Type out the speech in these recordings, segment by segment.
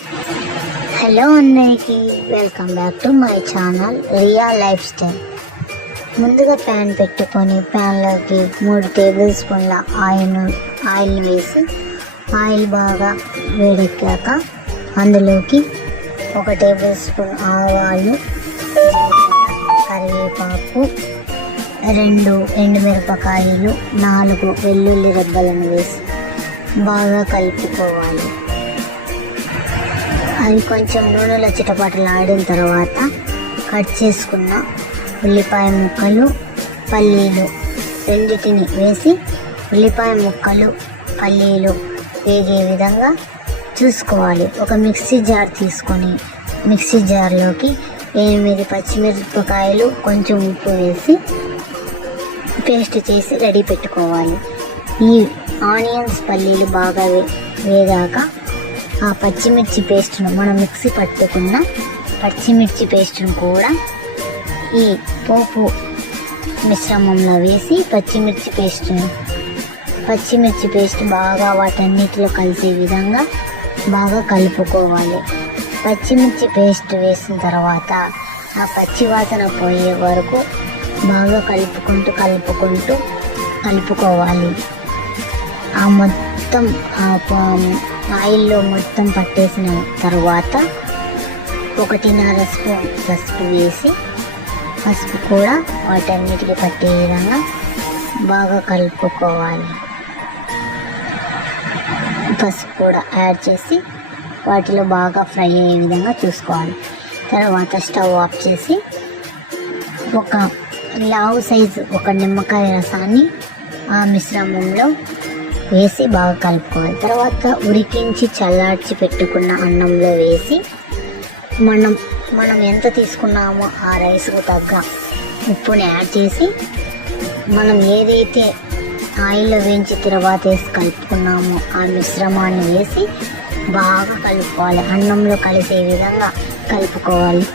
Hello అందరికీ, welcome back to my channel Riya lifestyle. ముందుగా pan పెట్టుకొని ప్యాన్లోకి 3 టేబుల్ స్పూన్ల ఆయిల్ వేసి ఆయిల్ బాగా వేడెక్కాక అందులోకి 1 టేబుల్ స్పూన్ ఆవాలు, కరివేపాకు, 2 ఎండుమిరపకాయలు, 4 వెల్లుల్లి రెబ్బలను వేసి బాగా కలుపుకోవాలి. అది కొంచెం నూనెలో చిటపటలాడిన తర్వాత కట్ చేసుకున్న ఉల్లిపాయ ముక్కలు, పల్లీలు రెండింటిని వేసి ఉల్లిపాయ ముక్కలు, పల్లీలు వేగే విధంగా చూసుకోవాలి. ఒక మిక్సీ జార్ తీసుకొని మిక్సీ జార్లోకి 8 పచ్చిమిరపకాయలు, కొంచెం ఉప్పు వేసి పేస్ట్ చేసి రెడీ పెట్టుకోవాలి. ఈ ఆనియన్స్, పల్లీలు బాగా వేగాక ఆ పచ్చిమిర్చి పేస్ట్ను, మనం మిక్సీ పట్టుకున్న పచ్చిమిర్చి పేస్ట్ను కూడా ఈ పోపు మిశ్రమంలో వేసి పచ్చిమిర్చి పేస్ట్ బాగా వాటన్నిటిలో కలిసే విధంగా బాగా కలుపుకోవాలి. పచ్చిమిర్చి పేస్ట్ వేసిన తర్వాత ఆ పచ్చి వాసన పోయే వరకు బాగా కలుపుకోవాలి. ఆ మొత్తం ఆయిల్లో మొత్తం పట్టేసిన తర్వాత 1.5 స్పూన్ పసుపు వేసి పసుపు కూడా వాటన్నిటికీ పట్టే విధంగా బాగా కలుపుకోవాలి. పసుపు కూడా యాడ్ చేసి వాటిలో బాగా ఫ్రై అయ్యే విధంగా చూసుకోవాలి. తర్వాత స్టవ్ ఆఫ్ చేసి ఒక లావు సైజు 1 నిమ్మకాయ రసాన్ని ఆ మిశ్రమంలో వేసి బాగా కలుపుకోవాలి. తర్వాత ఉడికించి చల్లార్చి పెట్టుకున్న అన్నంలో వేసి మనం ఎంత తీసుకున్నామో ఆ రైస్కు తగ్గ ఉప్పుని యాడ్ చేసి మనం ఏదైతే ఆయిల్లో వేయించి తర్వాత వేసి కలుపుకున్నామో ఆ మిశ్రమాన్ని వేసి బాగా కలుపుకోవాలి. అన్నంలో కలిసే విధంగా కలుపుకోవాలి.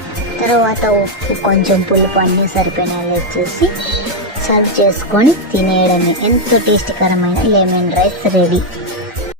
తర్వాత ఉప్పు, కొంచెం పులుపు అన్నీ సరిపోయినా చేసి సర్వ్ చేసుకొని తినేయడమే. ఎంతో టేస్టీకరమైన లెమన్ రైస్ రెడీ.